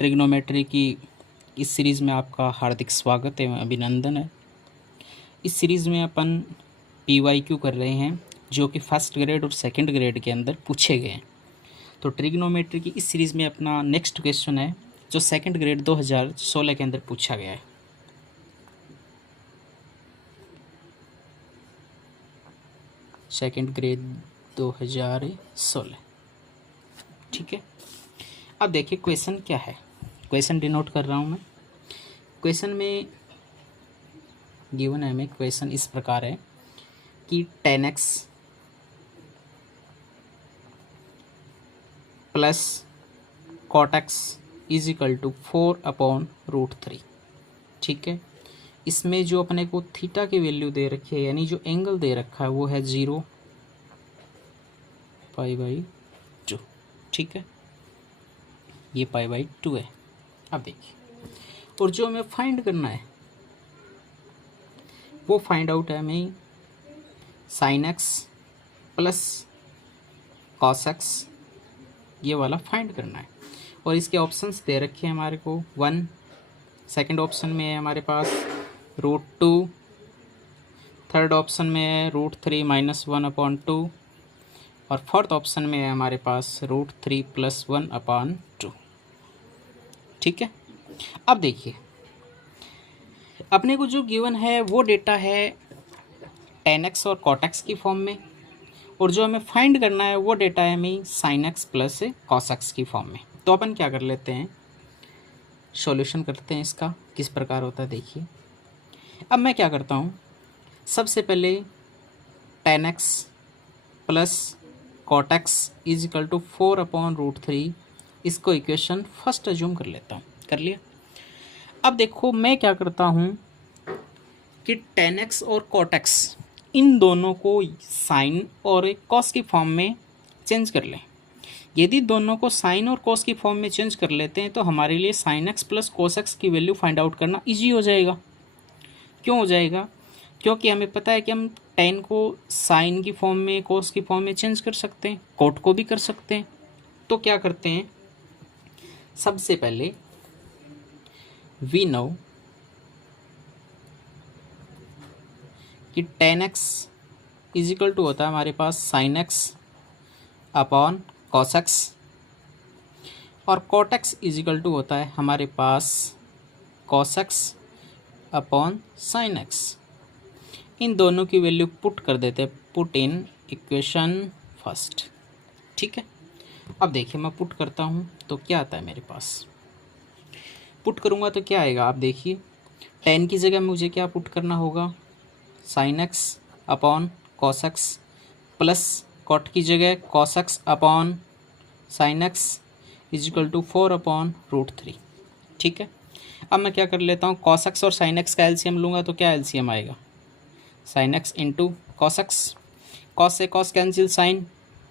Trigonometry की इस series में आपका हार्दिक स्वागत एवं अभिनंदन है। इस सीरीज़ में अपन PYQ कर रहे हैं जो कि फर्स्ट ग्रेड और सेकंड ग्रेड के अंदर पूछे गए हैं। तो ट्रिग्नोमेट्री की इस सीरीज़ में अपना नेक्स्ट क्वेश्चन है जो सेकंड ग्रेड 2016 के अंदर पूछा गया है। सेकंड ग्रेड 2016, ठीक है। अब देखिए क्वेश्चन क्या है। क्वेश्चन डिनोट कर रहा हूँ मैं। क्वेश्चन में गिवन है, हमें क्वेश्चन इस प्रकार है कि 10x plus cot x is equal to 4/√3, ठीक है। इसमें जो अपने को थीटा की वैल्यू दे रखी है, यानी जो एंगल दे रखा है वो है 0 π/2, ठीक है। ये π/2 है। अब देखिए, और जो हमें फाइंड करना है वो फाइंड आउट है हमें sin x plus cos x, ये वाला फाइंड करना है। और इसके ऑप्शंस दे रखे हैं हमारे को 1, सेकंड ऑप्शन में है हमारे पास √2, थर्ड ऑप्शन में है √3 - 1/2 और फोर्थ ऑप्शन में है हमारे पास √3 + 1/2, ठीक है। अब देखिए, अपने को जो गिवन है वो डेटा है 10x और cot x की फॉर्म में, और जो हमें फाइंड करना है वो डेटा है हमें sin x plus cos x की फॉर्म में। तो अपन क्या कर लेते हैं, सॉल्यूशन करते हैं इसका किस प्रकार होता है। देखिए, अब मैं क्या करता हूँ, सबसे पहले 10x plus cot x is equal to 4/√3, इसको इक्वेशन फर्स्ट अज्यूम कर लेता हूँ। कर लिया। अब देखो मैं क्या करता हूँ कि 10x और cot x इन दोनों को साइन और cos की फॉर्म में चेंज कर लें। यदि दोनों को साइन और cos की फॉर्म में चेंज कर लेते हैं तो हमारे लिए sin x plus cos x की वैल्यू फाइंड आउट करना इजी हो जाएगा। क्यों हो जाएगा? क्योंकि हमें पता है कि हम 10 को साइन की फॉर्म में, cos की फॉर्म में चेंज कर सकते हैं, cot को भी कर सकते हैं। तो क्या करते हैं, सबसे पहले वी नो कि 10x इज इक्वल टू होता है हमारे पास sin x upon cos x, और cot x is equal to होता है हमारे पास cos x upon sin x। इन दोनों की वैल्यू पुट कर देते हैं, पुट इन इक्वेशन फर्स्ट, ठीक है। अब देखिए मैं पुट करता हूँ तो क्या आता है मेरे पास। पुट करूँगा तो क्या आएगा, आप देखिए 10 की जगह मुझे क्या पुट करना होगा, sin x upon cos x plus cot की जगह cos x upon sin x is equal to 4/√3, ठीक है। अब मैं क्या कर लेता हूँ, cos x और sin x का एलसीएम लूँगा तो क्या एलसीएम आएगा, sin x into cos x, cos से cos कैंसिल, sin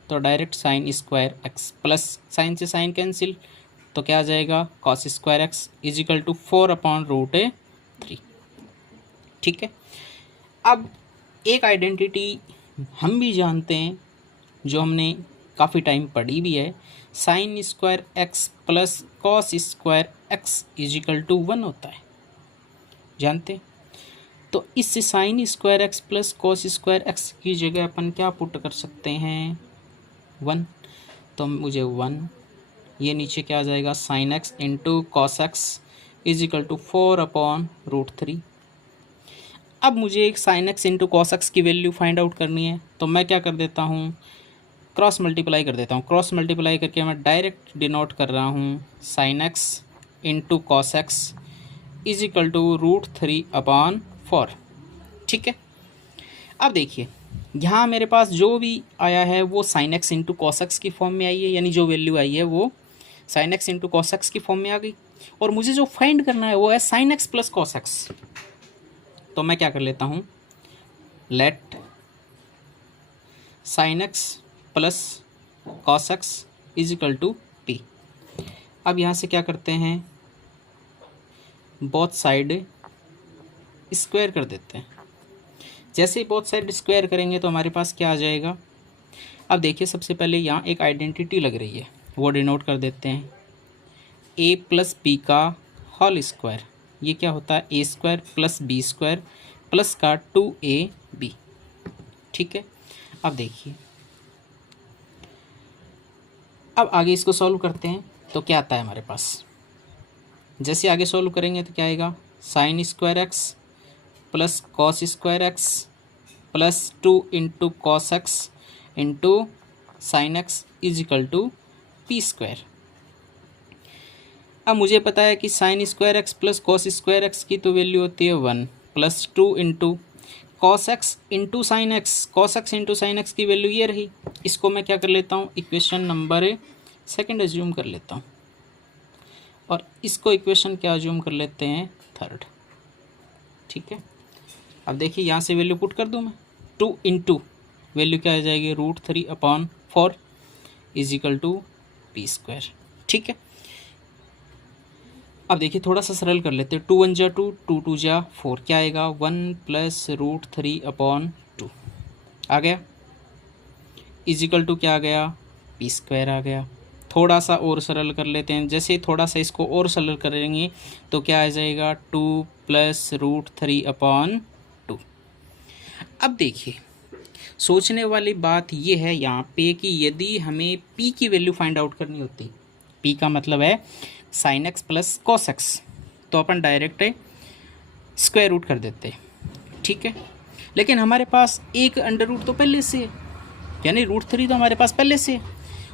तो direct sin square x plus sin से sin कैंसिल तो क्या आ जाएगा, cos square x is equal to 4/√3, ठीक है। अब एक आइडेंटिटी हम भी जानते हैं जो हमने काफ़ी टाइम पढ़ी भी है, sin square x plus cos square x is equal to 1 होता है, जानते हैं। तो इससे sin square x plus cos square x की जगह अपन क्या पुट कर सकते हैं, 1। तो मुझे 1, ये नीचे क्या आ जाएगा, sin x into cos x is equal to 4/√3। अब मुझे एक sin x into cos x की वैल्यू फाइंड आउट करनी है, तो मैं क्या कर देता हूँ, क्रॉस मल्टीप्लाई कर देता हूँ। क्रॉस मल्टीप्लाई करके मैं डायरेक्ट डिनोट कर रहा हूँ sin x into cos x is equal to √3/4, ठीक है। अब देखिए, यहाँ मेरे पास जो भी आया है वो sin x into cos x की फॉर्म में आई है, यानी जो वैल्यू आई है वो sin x into cos x की फॉर्म में आ गई। और मुझे जो फाइंड करना है वो है sin x plus cos x। तो मैं क्या कर लेता हूँ, let sin x plus cos x is equal to p। अब यहाँ से क्या करते हैं, बोथ साइड स्क्वायर कर देते हैं। जैसे ही बोथ साइड स्क्वायर करेंगे तो हमारे पास क्या आ जाएगा। अब देखिए, सबसे पहले यहाँ एक आइडेंटिटी लग रही है, वो डिनोट कर देते हैं, ए प्लस बी का होल स्क्वायर, ये क्या होता है A square plus B square plus का 2ab। ठीक है, अब देखिए, अब आगे इसको सॉल्व करते हैं तो क्या आता है हमारे पास। जैसे आगे सॉल्व करेंगे तो क्या आएगा, sine square X plus cos square X plus 2 into cos X into sine X is equal to P square. अब मुझे पता है कि sine square X plus cos square X की तो वैल्यू होती है 1 plus 2 into cos X into sine X, cos X into sine X की वैल्यू ये रही। इसको मैं क्या कर लेता हूँ, इक्वेशन नंबर सेकंड एज्यूम कर लेता हूँ और इसको इक्वेशन क्या एज्यूम कर लेते हैं, थर्ड। ठीक है, अब देखिए यहाँ से वैल्यू पुट कर दूँ मैं, 2 इंटू वैल्यू क्या आ जाएगी, √3/4 is equal to P square. ठीक है, अब देखिए थोड़ा सा सरल कर लेते हैं, 2 1 जा 2, 2 2 जा 4, क्या आएगा 1 प्लस √3/2 आ गया, इज इक्वल टू क्या आ गया, पी स्क्वायर आ गया। थोड़ा सा और सरल कर लेते हैं, जैसे थोड़ा सा इसको और सरल करेंगे तो क्या आ जाएगा 2 प्लस √3/2। अब देखिए सोचने वाली बात ये है यहाँ पे कि यदि हमें p की वैल्यू फाइंड आउट करनी होती, p का मतलब है sign X plus cos x, तो अपन डायरेक्ट स्क्वायर रूट कर देते। ठीक है, लेकिन हमारे पास एक अंडर रूट तो पहले से है, यानी √3 तो हमारे पास पहले से है,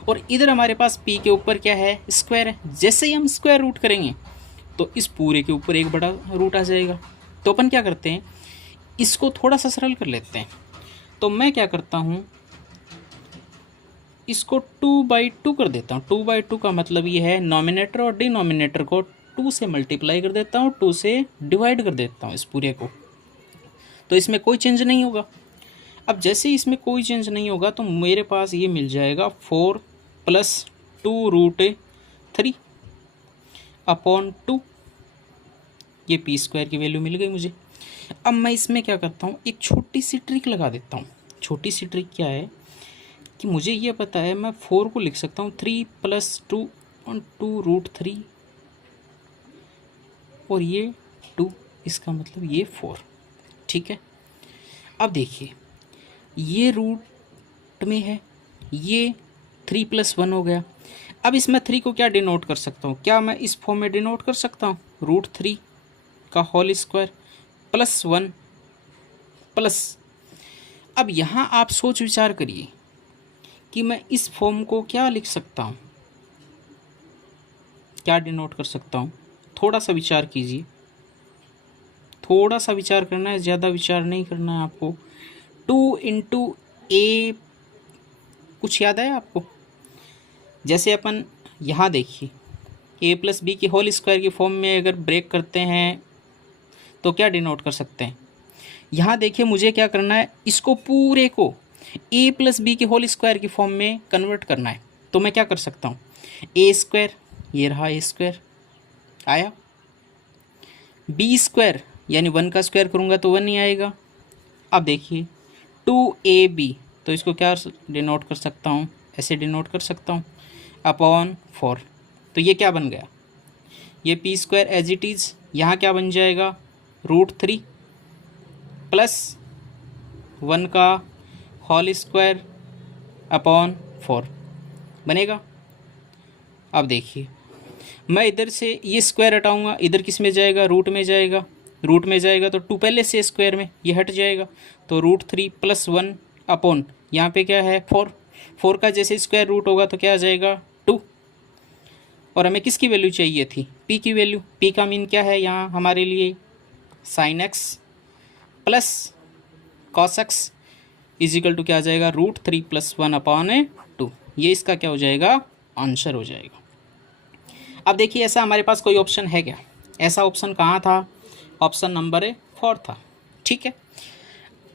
और इधर हमारे पास p के ऊपर क्या है, स्क्वायर है। जैसे ही हम स्क्वायर रूट करेंगे तो इस पूरे के ऊपर एक बड़ा रूट आ जाएगा। तो अपन क्या करते हैं, इसको थोड़ा सा सरल कर लेते हैं। तो मैं क्या करता हूँ, इसको 2/2 कर देता हूँ। 2/2 का मतलब ये है नॉमिनेटर और डिनोमिनेटर को 2 से मल्टीप्लाई कर देता हूँ, 2 से डिवाइड कर देता हूँ इस पूरे को, तो इसमें कोई चेंज नहीं होगा। अब जैसे इसमें कोई चेंज नहीं होगा तो मेरे पास ये मिल जाएगा 4 प्लस 2√3/2, ये पी स्क्वायर की वैल्यू मिल गई मुझे। अब मैं इसमें क्या करता हूँ, एक छोटी सी ट्रिक लगा देता हूँ। छोटी सी ट्रिक क्या है कि मुझे ये पता है मैं 4 को लिख सकता हूँ 3 + 2√3 और ये 2, इसका मतलब ये 4। ठीक है, अब देखिए ये रूट में है, ये 3 + 1 हो गया। अब इसमें 3 को क्या डिनोट कर सकता हूँ, क्या मैं इस फॉर्म में डिनोट कर सकता हूँ, √3 का होल स्क्वायर प्लस 1 प्लस। अब यहाँ आप सोच विचार करिए कि मैं इस फॉर्म को क्या लिख सकता हूँ, क्या डिनोट कर सकता हूँ, थोड़ा सा विचार कीजिए। थोड़ा सा विचार करना है, ज़्यादा विचार नहीं करना है आपको। 2 इंटू ए, कुछ याद है आपको, जैसे अपन यहाँ देखिए a + b की होल स्क्वायर की फॉर्म में अगर ब्रेक करते हैं तो क्या डिनोट कर सकते हैं। यहाँ देखिए मुझे क्या करना है, इसको पूरे को a + b की होल स्क्वायर की फॉर्म में कन्वर्ट करना है। तो मैं क्या कर सकता हूँ, a², ये रहा a² आया, b² यानी 1 का स्क्वायर करूँगा तो 1 ही आएगा। अब देखिए 2ab, तो इसको क्या डिनोट कर सकता हूँ, ऐसे डिनोट कर सकता हूँ /4। तो ये क्या बन गया, ये p² एज इट इज़, यहाँ क्या बन जाएगा √3 + 1 का होल स्क्वायर /4 बनेगा। अब देखिए मैं इधर से ये स्क्वायर हटाऊंगा, इधर किस में जाएगा, रूट में जाएगा। रूट में जाएगा तो 2 पहले से स्क्वायर में, ये हट जाएगा, तो √3 + 1 यहाँ पे क्या है 4। 4 का जैसे स्क्वायर रूट होगा तो क्या आ जाएगा 2। और हमें किसकी वैल्यू चाहिए थी, p की वैल्यू। p का मीन क्या है यहाँ हमारे लिए, sine X plus cos X is equal to क्या आ जाएगा √3 + 1/2। ये इसका क्या हो जाएगा, आंसर हो जाएगा। अब देखिए ऐसा हमारे पास कोई ऑप्शन है क्या, ऐसा ऑप्शन कहाँ था, ऑप्शन नंबर 4 था। ठीक है,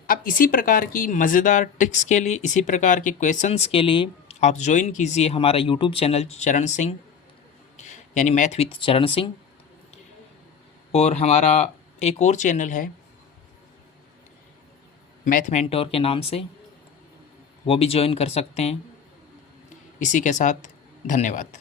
अब इसी प्रकार की मज़ेदार ट्रिक्स के लिए, इसी प्रकार के क्वेश्चंस के लिए आप ज्वाइन कीजिए हमारा यूट्यूब चैनल चरण सिंह, यानी मैथ विद चरण सिंह। और हमारा एक और चैनल है मैथ मेंटोर के नाम से, वो भी ज्वाइन कर सकते हैं। इसी के साथ धन्यवाद।